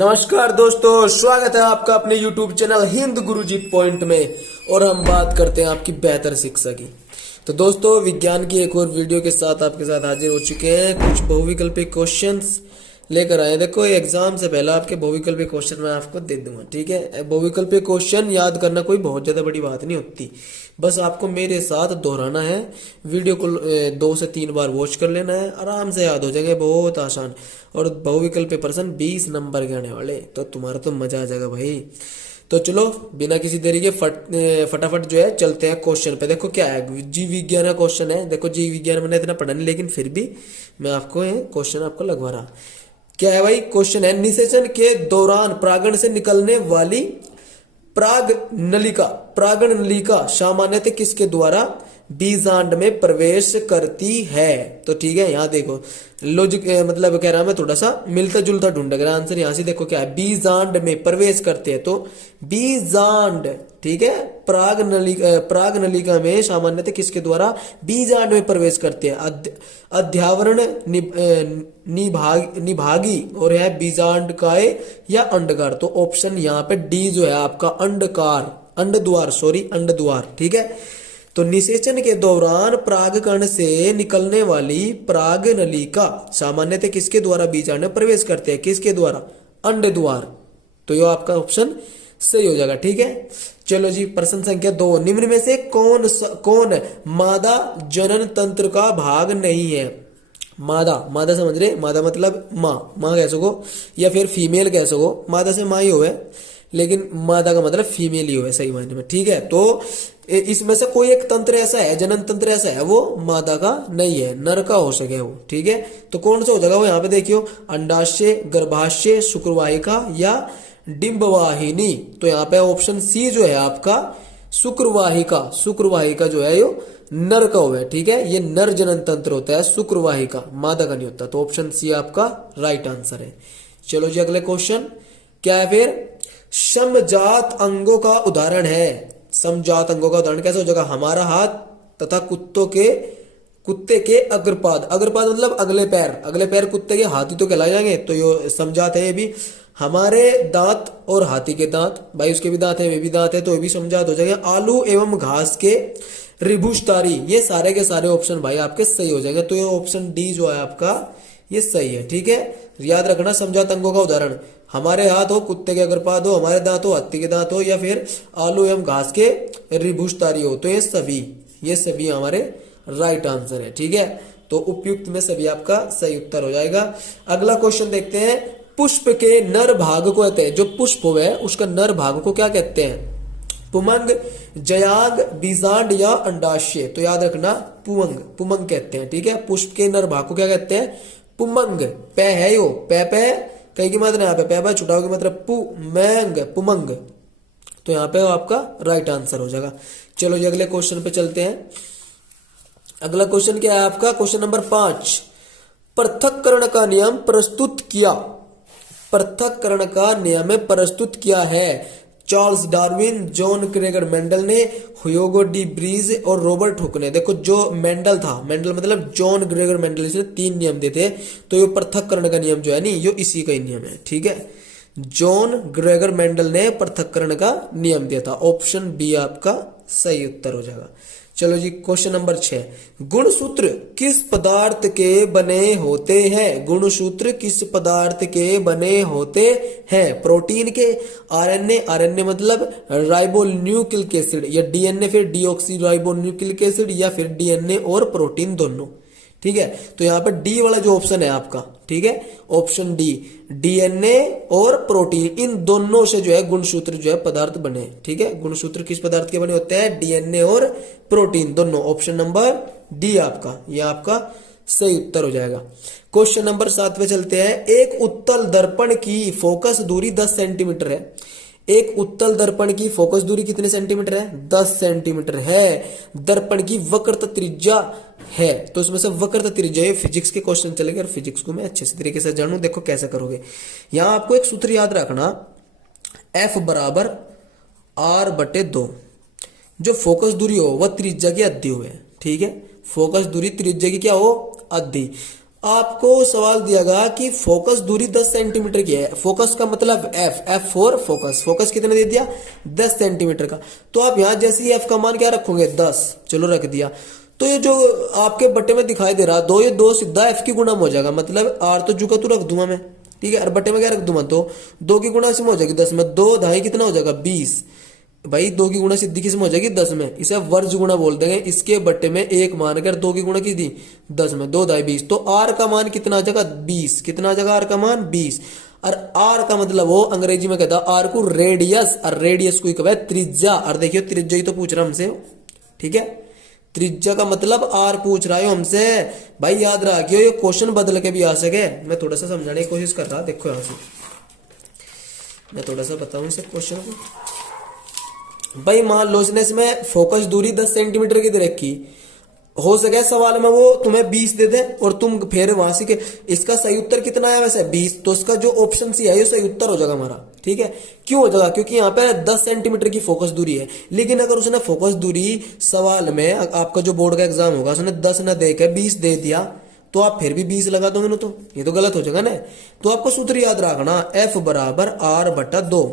नमस्कार दोस्तों, स्वागत है आपका अपने YouTube चैनल हिंद गुरुजी पॉइंट में। और हम बात करते हैं आपकी बेहतर शिक्षा की। तो दोस्तों, विज्ञान की एक और वीडियो के साथ आपके साथ हाजिर हो चुके हैं। कुछ बहुविकल्पी क्वेश्चंस लेकर आए। देखो, एग्जाम से पहले आपके बहुविकल्पी क्वेश्चन मैं आपको दे दूंगा, ठीक है। बहुविकल्पी क्वेश्चन याद करना कोई बहुत ज्यादा बड़ी बात नहीं होती, बस आपको मेरे साथ दोहराना है। वीडियो को 2 से 3 बार वॉच कर लेना है, आराम से याद हो जाएगा, बहुत आसान। और बहुविकल्पी प्रश्न 20 नंबर के आने वाले, तो तुम्हारा तो मजा आ जाएगा भाई। तो चलो बिना किसी देरी के फटाफट जो है चलते हैं क्वेश्चन पे। देखो क्या है, जीव विज्ञान का क्वेश्चन है। देखो, जीव विज्ञान मैंने इतना पढ़ा नहीं, लेकिन फिर भी मैं आपको क्वेश्चन आपको लगवा रहा। क्या है भाई, क्वेश्चन है, निषेचन के दौरान परागण से निकलने वाली परागण नलिका सामान्यतः किसके द्वारा बीजांड में प्रवेश करती है? तो ठीक है, यहाँ देखो लॉजिक, मतलब कह रहा मैं थोड़ा सा मिलता जुलता ढूंढ रहा आंसर। यहाँ से देखो क्या है, बीजांड में प्रवेश करते हैं, तो बीजांड, ठीक है, पराग नलिका में सामान्यतः किसके द्वारा बीजांड में प्रवेश करते हैं? अध्यावरण निभागी और है बीजांड काय या अंडकार। तो ऑप्शन यहाँ पे डी जो है आपका अंडद्वार, ठीक है। तो निषेचन के दौरान परागकण से निकलने वाली पराग नलिका सामान्यतः किसके द्वारा बीजांड में प्रवेश करते हैं? किसके द्वारा? अंडद्वार। तो ये आपका ऑप्शन सही हो जाएगा, ठीक है। चलो जी, प्रश्न संख्या 2, निम्न में से कौन मादा जनन तंत्र का भाग नहीं है? मादा समझ रहे? मादा मतलब माँ कह सको, या फिर फीमेल कह सको। मादा से माँ ही हो, लेकिन मादा का मतलब फीमेल ही हो सही मायने में, ठीक है। तो इसमें से कोई एक तंत्र ऐसा है, जनन तंत्र ऐसा है, वो मादा का नहीं है, नर का हो सके वो, ठीक है। तो कौन सा हो जाएगा वो? यहाँ पे देखियो, अंडाशय, गर्भाशय, शुक्रवाहिका या डिंबवाहिनी। तो यहाँ पे ऑप्शन सी जो है आपका शुक्रवाहिका जो है यो नर का हो, ठीक है। ये नर जनन तंत्र होता है, शुक्रवाहिका, मादा का नहीं होता। तो ऑप्शन सी आपका राइट आंसर है। चलो जी, अगले क्वेश्चन क्या है फिर? समजात अंगों का उदाहरण है। समजात अंगों का उदाहरण कैसे हो जाएगा? हमारा हाथ तथा कुत्ते के अग्रपाद मतलब अगले पैर कुत्ते के हाथी तो कहलाए जाएंगे, तो ये समजात है। ये भी हमारे दांत और हाथी के दांत, भाई उसके भी दांत है, वे भी दांत है, तो ये भी समजात हो जाएंगे। आलू एवं घास के त्रिभुजधारी, ये सारे के सारे ऑप्शन भाई आपके सही हो जाएंगे। तो ये ऑप्शन डी जो है आपका ये सही है, ठीक है। याद रखना, समजात अंगों का उदाहरण हमारे हाथ हो, कुत्ते के अग्रपाद हो, हमारे दांत हो, हाथी के दांत हो, या फिर आलू एवं घास के त्रिभुजधारी हो। तो ये सभी हमारे राइट आंसर है, ठीक है। तो उपयुक्त में सभी आपका सही उत्तर हो जाएगा। अगला क्वेश्चन देखते हैं, पुष्प के नर भाग को कहते हैं, जो पुष्प है उसका नर भाग को क्या कहते हैं? पुमंग, जयांग, बीजांड या अंडाशय। तो याद रखना, पुमंग कहते हैं, ठीक है। पुष्प के नर भाग को क्या कहते हैं? पुमंग। पे है यो, पे कहीं की मात्रा यहाँ पे पे छुटाओ की मतलब पुमंग। तो यहाँ पे आपका राइट आंसर हो जाएगा। चलो जी, अगले क्वेश्चन पे चलते हैं। अगला क्वेश्चन क्या है आपका? क्वेश्चन नंबर 5, पृथक्करण का नियम प्रस्तुत किया है। चार्ल्स डार्विन, जॉन क्रेगर मेंडल ने, ह्यूगो डी ब्रीज और रॉबर्ट हुक ने। देखो, जो मेंडल मतलब जॉन ग्रेगर मेंडल, इसने 3 नियम दिए थे। तो ये पृथक्करण का नियम जो है नहीं, ये इसी का ही नियम है, ठीक है। जॉन ग्रेगर मेंडल ने पृथक्करण का नियम दिया था। ऑप्शन बी आपका सही उत्तर हो जाएगा। चलो जी, क्वेश्चन नंबर 6, गुणसूत्र किस पदार्थ के बने होते हैं? गुणसूत्र किस पदार्थ के बने होते हैं? प्रोटीन के, आरएनए मतलब राइबोन्यूक्लिक एसिड, या डीएनए फिर डीऑक्सी राइबोन्यूक्लिक एसिड, या फिर डीएनए और प्रोटीन दोनों, ठीक है। तो यहाँ पे डी वाला जो ऑप्शन है आपका, ठीक है, ऑप्शन डी, डीएनए और प्रोटीन, इन दोनों से जो है गुणसूत्र जो है पदार्थ बने, ठीक है। गुणसूत्र किस पदार्थ के बने होते हैं? डीएनए और प्रोटीन दोनों। ऑप्शन नंबर डी आपका, यह आपका सही उत्तर हो जाएगा। क्वेश्चन नंबर 7 पे चलते हैं। एक उत्तल दर्पण की फोकस दूरी 10 सेंटीमीटर है। एक उत्तल दर्पण की फोकस दूरी कितने सेंटीमीटर है? 10 सेंटीमीटर है। दर्पण की वक्रता त्रिज्या है, तो इसमें से वक्रता त्रिज्या, ये फिजिक्स के क्वेश्चन चलेंगे और फिजिक्स को मैं अच्छे से तरीके से जानूं। देखो कैसे करोगे। यहां आपको एक सूत्र याद रखना, F बराबर R/2। जो फोकस दूरी हो वह त्रिज्या की आधी हो, ठीक है। फोकस दूरी त्रिज्या की क्या हो? आधी। आपको सवाल दिया गया कि फोकस दूरी 10 सेंटीमीटर की है। फोकस का मतलब एफ फॉर फोकस। फोकस कितने दे दिया? 10 सेंटीमीटर का। तो आप यहां जैसे ही एफ का मान क्या रखोगे? 10। चलो रख दिया। तो ये जो आपके बट्टे में दिखाई दे रहा दो, ये दो सीधा एफ की गुणा में हो जाएगा, मतलब आर तो जुका तो रख दूंगा मैं, ठीक है। और बट्टे में क्या रख दूंगा? दो की गुणा से हो जाएगी 10 में, दो ढाई कितना हो जाएगा? 20। भाई दो की गुणा सीधी किस में हो जाएगी? 10 में। इसे वर्ज गुणा बोल देंगे। इसके बट्टे में एक मानकर दो की गुणा की दी 10 में, दो ढाई 20। तो आर का मान कितना आ जाएगा? 20। कितना आ जाएगा आर का मान? 20। और आर का मतलब वो अंग्रेजी में कहता है आर को रेडियस, और रेडियस को कहता है त्रिज्या। और देखियो त्रिज्या ही तो पूछ रहा हमसे, ठीक है। त्रिज्या का मतलब आर पूछ रहा है हमसे। भाई याद रखियो ये क्वेश्चन बदल के भी आ सके। मैं थोड़ा सा समझाने की कोशिश कर रहा, देखो यहां से मैं थोड़ा सा बताऊं इसे क्वेश्चन को। भाई मान लो इसमें फोकस दूरी 10 सेंटीमीटर की दे रखी, हो सके सवाल में वो तुम्हें 20 दे दे और तुम फिर वहां से के इसका सही उत्तर कितना है वैसे 20, तो इसका जो ऑप्शन सी है ये सही उत्तर हो जाएगा हमारा, ठीक है। क्यों हो जाएगा? क्योंकि यहाँ पे 10 सेंटीमीटर की फोकस दूरी है। लेकिन अगर उसने फोकस दूरी सवाल में, आपका जो बोर्ड का एग्जाम होगा, उसने 10 ना दे के 20 दे दिया, तो आप फिर भी 20 लगा दोगे ना, तो ये तो गलत हो जाएगा ना। तो आपको सूत्र याद रखना, एफ बराबर आर बटा 2।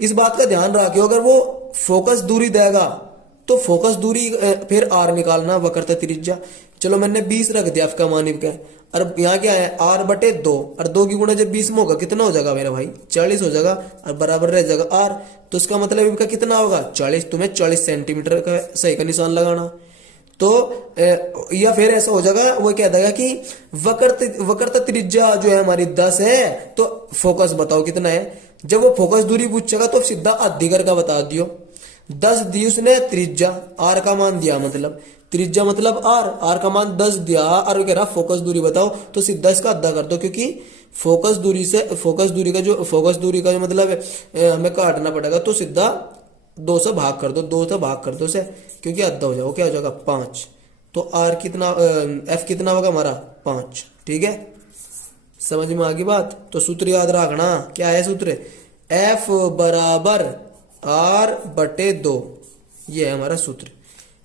इस बात का ध्यान रखियो, अगर वो फोकस दूरी देगा तो फोकस दूरी फिर आर निकालना, वक्रता त्रिज्या। चलो मैंने 20 रख दिया आपका मानिव का। और यहाँ क्या है? आर बटे 2, और 2 की गुणा जब 20 में होगा कितना हो जाएगा मेरा भाई? 40 हो जाएगा, और बराबर रह जाएगा आर। तो इसका मतलब इनका कितना होगा? 40। तुम्हें 40 सेंटीमीटर का सही का निशान लगाना। तो या फिर ऐसा हो जाएगा, वो कह देगा कि वक्रता त्रिज्या जो है हमारी 10 है, तो फोकस बताओ कितना है। जब वो फोकस दूरी पूछेगा तो सीधा आधी का बता दियो। 10 दी उसने त्रिज्या, आर का मान दिया, मतलब त्रिज्या मतलब आर का मान 10 दिया, और कह रहा फोकस दूरी बताओ, तो सीधा इसका आधा कर दो। क्योंकि फोकस दूरी का जो मतलब हमें काटना पड़ेगा, तो सीधा 2 से भाग कर दो उसे, क्योंकि आधा हो जाएगा, क्या हो जाएगा? 5। तो आर कितना, एफ कितना होगा हमारा? 5, ठीक है। समझ में आ गई बात? तो सूत्र याद रखना, क्या है सूत्र? एफ बराबर आर बटे 2, ये है हमारा सूत्र।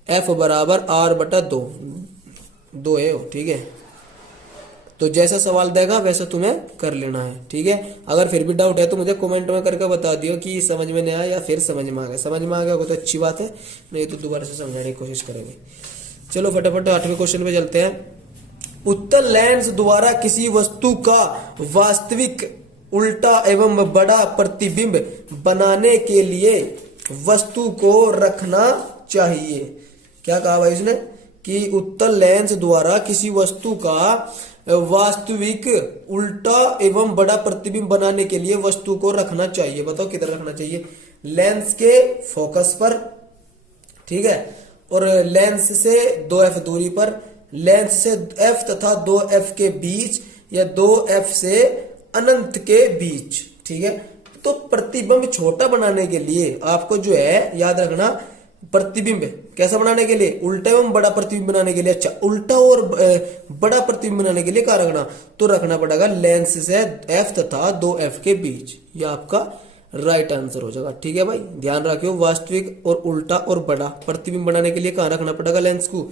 एफ बराबर आर बटा 2 है, ठीक है। तो जैसा सवाल देगा वैसा तुम्हें कर लेना है, ठीक है। अगर फिर भी डाउट है तो मुझे कमेंट में करके बता दियो कि समझ में नहीं आया या फिर समझ में आ गया। समझ में आ गया तो अच्छी बात है, नहीं तो दोबारा से समझाने की कोशिश करेंगे। चलो फटाफट 8वें क्वेश्चन पे चलते हैं। उत्तल लेंस द्वारा किसी वस्तु का वास्तविक उल्टा एवं बड़ा प्रतिबिंब बनाने के लिए वस्तु को रखना चाहिए। क्या कहा भाई इसने? कि उत्तल लेंस द्वारा किसी वस्तु का वास्तविक उल्टा एवं बड़ा प्रतिबिंब बनाने के लिए वस्तु को रखना चाहिए। बताओ किधर रखना चाहिए? लेंस के फोकस पर, ठीक है, और लेंस से 2f दूरी पर, लेंस से f तथा 2f के बीच, या 2f से अनंत के बीच, ठीक है। तो प्रतिबिंब छोटा बनाने के लिए आपको जो है याद रखना, प्रतिबिंब कैसा बनाने के लिए? उल्टा एवं बड़ा प्रतिबिंब बनाने के लिए। अच्छा, उल्टा और बड़ा प्रतिबिंब बनाने के लिए क्या रखना? तो रखना पड़ेगा लेंस से f तथा 2f के बीच। यह आपका राइट आंसर हो जाएगा, ठीक है भाई। ध्यान रखियो, वास्तविक और उल्टा और बड़ा प्रतिबिंब बनाने के लिए कहाँ रखना पड़ेगा? लेंस को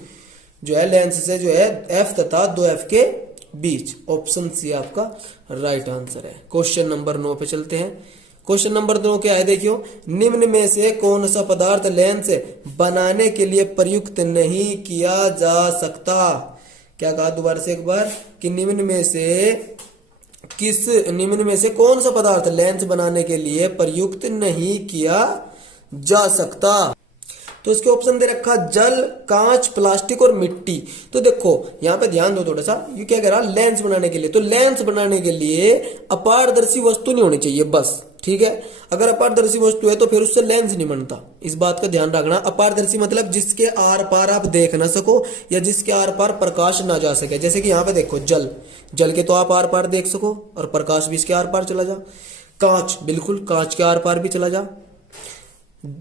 जो है, लेंस से जो है f तथा 2f के बीच। ऑप्शन सी आपका राइट आंसर है। क्वेश्चन नंबर 9 पे चलते हैं। क्वेश्चन नंबर 9 क्या है? देखियो, निम्न में से कौन सा पदार्थ लेंस बनाने के लिए प्रयुक्त नहीं किया जा सकता? क्या कहा दोबारा से एक बार? कि निम्न में से कौन सा पदार्थ लेंस बनाने के लिए प्रयुक्त नहीं किया जा सकता? तो इसके ऑप्शन दे रखा, जल, कांच, प्लास्टिक और मिट्टी। तो देखो यहाँ पे ध्यान दो थोड़ा सा, ये क्या कह रहा? लेंस बनाने के लिए। तो लेंस बनाने के लिए अपारदर्शी वस्तु नहीं होनी चाहिए बस, ठीक है। अगर अपारदर्शी वस्तु है तो फिर उससे लेंस नहीं बनता। इस बात का ध्यान रखना। अपारदर्शी मतलब जिसके आर पार आप देख ना सको, या जिसके आर पार प्रकाश ना जा सके। जैसे कि यहाँ पे देखो, जल के तो आप आर पार देख सको और प्रकाश भी इसके आर पार चला जा। कांच, बिल्कुल कांच के आर पार भी चला जा।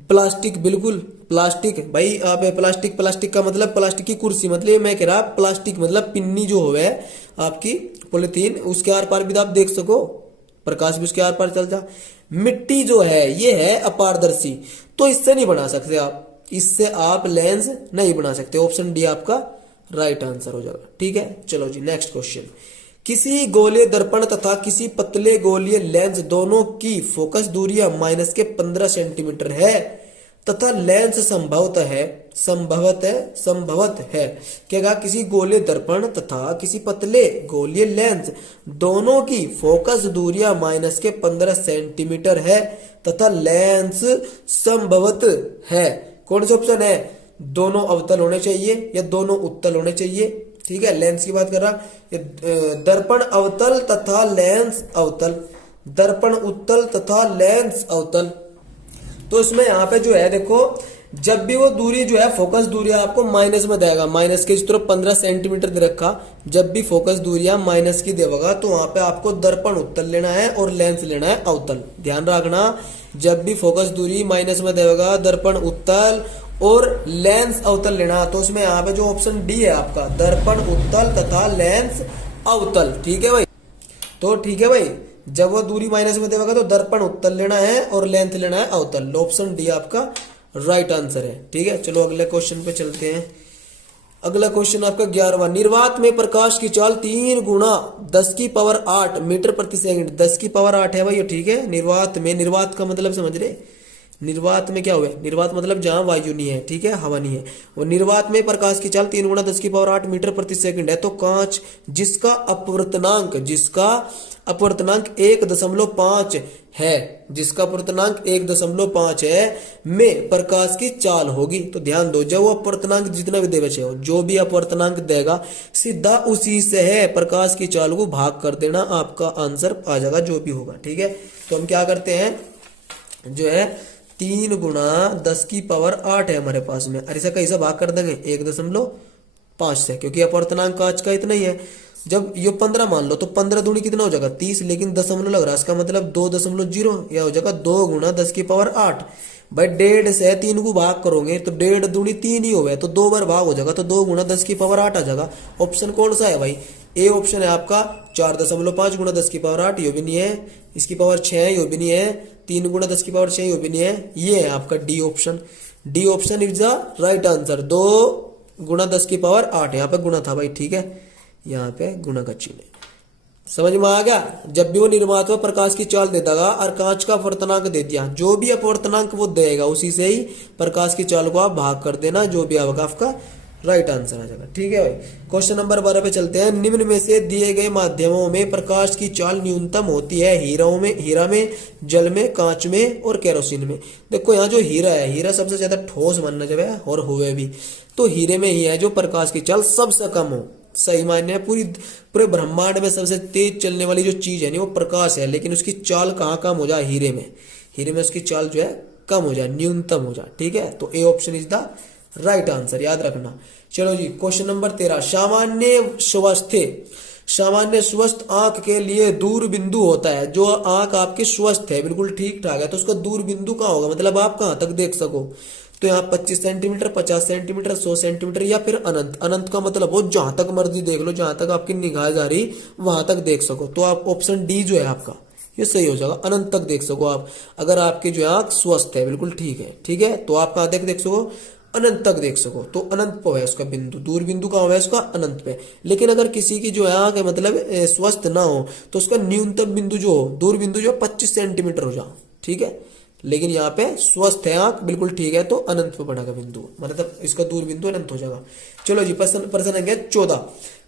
प्लास्टिक, बिल्कुल प्लास्टिक, भाई आप प्लास्टिक का मतलब प्लास्टिक की कुर्सी, मतलब मैं कह रहा प्लास्टिक मतलब पिन्नी जो होवे आपकी पॉलिथीन, उसके आर पार भी तो आप देख सको, प्रकाश भी उसके आर पार चल जा। मिट्टी जो है ये है अपारदर्शी, तो इससे नहीं बना सकते आप, इससे आप लेंस नहीं बना सकते। ऑप्शन डी आपका राइट आंसर हो जाएगा। ठीक है, चलो जी नेक्स्ट क्वेश्चन। किसी गोलीय दर्पण तथा किसी पतले गोलीय लेंस दोनों की फोकस दूरियां माइनस के 15 सेंटीमीटर है तथा लेंस संभवत है क्या कहा, किसी गोलीय दर्पण तथा किसी पतले गोलीय लेंस दोनों की फोकस दूरियां माइनस के 15 सेंटीमीटर है तथा लेंस संभवत है। कौन सा ऑप्शन है? दोनों अवतल होने चाहिए या दोनों उत्तल होने चाहिए। ठीक है, लेंस की बात कर रहा, दर्पण अवतल तथा लेंस अवतल, दर्पण उत्तल तथा लेंस अवतल। तो इसमें यहाँ पे जो है देखो, जब भी वो दूरी जो है फोकस दूरी आपको माइनस में देगा, माइनस के इस तरफ 15 सेंटीमीटर दे रखा, जब भी फोकस दूरियां माइनस की देगा तो वहां पे आपको दर्पण उत्तल लेना है और लेंस लेना है अवतल। ध्यान रखना, जब भी फोकस दूरी माइनस में देगा दर्पण उत्तल और लेंस अवतल लेना। तो उसमें यहाँ पे जो ऑप्शन डी है आपका, दर्पण उत्तल तथा लेंस अवतल। ठीक है भाई, तो ठीक है भाई, जब वो दूरी माइनस में देगा तो दर्पण उत्तल लेना है और लेंथ लेना है अवतल। ऑप्शन डी आपका राइट आंसर है। ठीक है, चलो अगले क्वेश्चन पे चलते हैं। अगला क्वेश्चन आपका 11वां। निर्वात में प्रकाश की चाल 3 गुना 10 की पावर 8 मीटर प्रति सेकंड। 10 की पावर 8 है भाई, ठीक है। निर्वात में, निर्वात का मतलब समझ रहे, निर्वात में क्या हुआ, निर्वात मतलब जहां वायु नहीं है, ठीक है, हवा नहीं है। वो निर्वात में प्रकाश की चाल 3 गुना 10 की पावर 8 मीटर प्रति सेकंड है। तो कांच जिसका अपवर्तनांक 1.5 है, जिसका अपवर्तनांक 1.5 है में प्रकाश की चाल होगी। तो ध्यान दो, जब वो अपवर्तनांक जितना भी दे बचे हो, जो भी अपवर्तनांक देगा सीधा उसी से है प्रकाश की चाल को भाग कर देना, आपका आंसर आ जाएगा जो भी होगा। ठीक है, तो हम क्या करते हैं, जो है 3 गुना 10 की पावर 8 है हमारे पास में, और ऐसा कैसा भाग कर देंगे 1.5 से, क्योंकि अपवर्तनांक कांच का इतना ही है। जब ये 15 मान लो तो 15 दूनी कितना हो जाएगा 30, लेकिन दशमलव लग रहा है, इसका मतलब 2.0 या हो जाएगा 2 गुना 10 की पावर 8। भाई 1.5 से 3 को भाग करोगे तो 1.5 दूनी 3 ही होगा, तो 2 बार भाग हो जाएगा, तो 2 गुना 10 की पावर 8 आ जाएगा। ऑप्शन कौन सा है भाई, ए ऑप्शन है आपका। 4.5 गुना 10 की पावर 8 ये भी नहीं है, इसकी पावर 6 ये भी नहीं है, 3 गुना 10 की पावर 6 ये भी नहीं है, ये है आपका D option. D option is the right answer. 2 गुना 10 की पावर 8, यहाँ पे गुना था भाई, ठीक है, यहाँ पे गुना का चिन्ह। समझ में आ गया। जब भी वो निर्वात में प्रकाश की चाल दे देगा और कांच का अपवर्तनांक दे दिया, जो भी अपवर्तनांक वो देगा उसी से ही प्रकाश की चाल को आप भाग कर देना, जो भी आएगा आपका राइट आंसर आ जाएगा। ठीक है भाई, क्वेश्चन नंबर 12 पे चलते हैं। निम्न में से दिए गए माध्यमों में प्रकाश की चाल न्यूनतम होती है, हीरा में, जल में, कांच में और केरोसिन में। देखो यहाँ जो हीरा है, हीरा सबसे ज्यादा ठोस माना जाए और हुए भी तो हीरे में ही है जो प्रकाश की चाल सबसे कम हो। सही मायने में पूरे ब्रह्मांड में सबसे तेज चलने वाली जो चीज है नहीं वो प्रकाश है, लेकिन उसकी चाल कहाँ कम हो जाए, हीरे में। हीरे में उसकी चाल जो है कम हो जाए, न्यूनतम हो जाए। ठीक है, तो A option is the right answer, याद रखना। चलो जी, क्वेश्चन नंबर 13। सामान्य स्वस्थ आंख के लिए दूर बिंदु होता है। जो आंख आपकी स्वस्थ है, बिल्कुल ठीक ठाक है, तो उसका दूर बिंदु कहाँ होगा, मतलब आप कहाँ तक देख सको। तो यहाँ 25 सेंटीमीटर, 50 सेंटीमीटर, 100 सेंटीमीटर या फिर अनंत। अनंत का मतलब वो जहां तक मर्जी देख लो, जहां तक आपकी निगाह जा रही वहां तक देख सको। तो आप ऑप्शन डी जो है आपका ये सही हो जाएगा, अनंत तक देख सको आप। अगर आपकी जो आंख स्वस्थ है, बिल्कुल ठीक है, ठीक है, तो आप कहाँ तक देख सको, अनंत तक देख सको। तो अनंत पे है उसका बिंदु, दूर बिंदु कहाँ है उसका, अनंत पे। लेकिन अगर किसी की जो है आंख मतलब स्वस्थ ना हो तो उसका न्यूनतम बिंदु जो हो, दूर बिंदु जो 25 सेंटीमीटर हो जाओ, ठीक है। लेकिन यहाँ पे स्वस्थ है आंख, बिल्कुल ठीक है, तो अनंत पे बनेगा बिंदु, मतलब इसका दूर बिंदु अनंत हो जाएगा। चलो जी, प्रश्न है 14।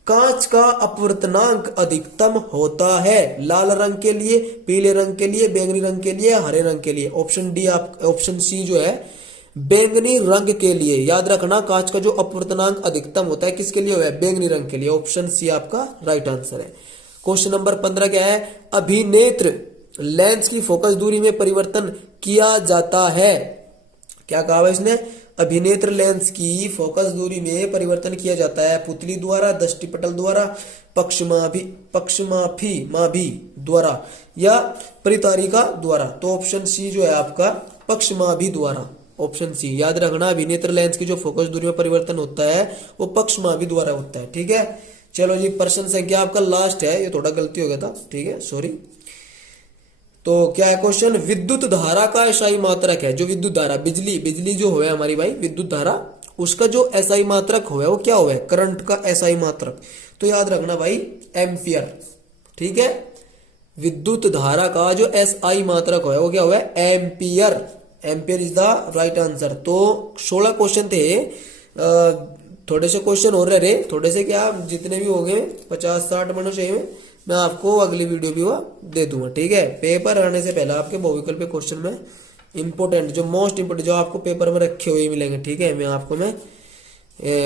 कांच का अपवर्तनांक अधिकतम होता है लाल रंग के लिए, पीले रंग के लिए, बैंगनी रंग के लिए, हरे रंग के लिए। ऑप्शन डी ऑप्शन सी जो है बैंगनी रंग के लिए। याद रखना, कांच का जो अपवर्तनांक अधिकतम होता है किसके लिए है, बैंगनी रंग के लिए। ऑप्शन सी आपका राइट आंसर है। क्वेश्चन नंबर 15 क्या है, अभिनेत्र लेंस की फोकस दूरी में परिवर्तन किया जाता है। क्या कहा है इसने, अभिनेत्र लेंस की फोकस दूरी में परिवर्तन किया जाता है पुतली द्वारा, दृष्टिपटल द्वारा, पक्षमाभी द्वारा या परितारिका द्वारा। तो ऑप्शन सी जो है आपका पक्षमाभी द्वारा। ऑप्शन सी याद रखना, अभिनेत्र लेंस की जो फोकस दूरी में परिवर्तन होता है वो पक्षमाभी द्वारा होता है। ठीक है, चलो जी, प्रश्न संख्या आपका लास्ट है, ये थोड़ा गलती हो गया था, ठीक है, सॉरी। तो क्या है क्वेश्चन, विद्युत धारा का SI मात्रक है। जो विद्युत धारा, बिजली जो है हमारी भाई, विद्युत धारा उसका जो एसआई मात्रक हुआ है वो क्या हुआ है, करंट का एसआई मात्रक। तो याद रखना भाई एम्पियर, ठीक है। विद्युत धारा का जो एसआई मात्रक हुआ है वो क्या हुआ है, ampere. Ampere is the right answer. तो 16 क्वेश्चन थे। थोड़े से क्वेश्चन हो रहे, थोड़े से क्या, जितने भी हो गए 50-60 मनो चाहिए, मैं आपको अगली वीडियो भी वो दे दूंगा, ठीक है। पेपर आने से पहले आपके बहुविकल्प पे क्वेश्चन में इंपोर्टेंट, जो मोस्ट इंपोर्टेंट, जो आपको पेपर में रखे हुए मिलेंगे, ठीक है, मैं आपको मैं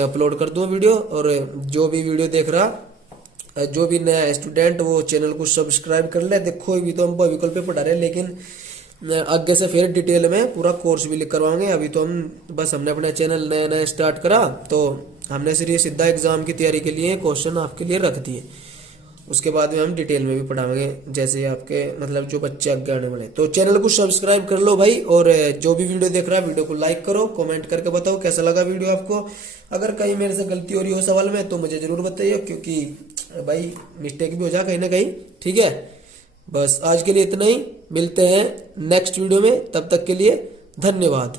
अपलोड कर दूंगा वीडियो। और जो भी वीडियो देख रहा, जो भी नया स्टूडेंट, वो चैनल को सब्सक्राइब कर ले। देखो अभी तो हम बहुविकल्प पे पढ़ा रहे हैं, लेकिन आगे से फिर डिटेल में पूरा कोर्स भी लिख करवाएंगे। अभी तो हमने अपना चैनल नया नया स्टार्ट करा, तो हमने सिर्फ सीधा एग्जाम की तैयारी के लिए क्वेश्चन आपके लिए रख दिए। उसके बाद में हम डिटेल में भी पढ़ाएंगे, जैसे आपके मतलब जो बच्चे आगे आने वाले। तो चैनल को सब्सक्राइब कर लो भाई, और जो भी वीडियो देख रहा है वीडियो को लाइक करो, कमेंट करके बताओ कैसा लगा वीडियो आपको। अगर कहीं मेरे से गलती हो रही हो सवाल में तो मुझे जरूर बताइए, क्योंकि भाई मिस्टेक भी हो जाए कहीं ना कहीं, ठीक है। बस आज के लिए इतना ही, मिलते हैं नेक्स्ट वीडियो में, तब तक के लिए धन्यवाद।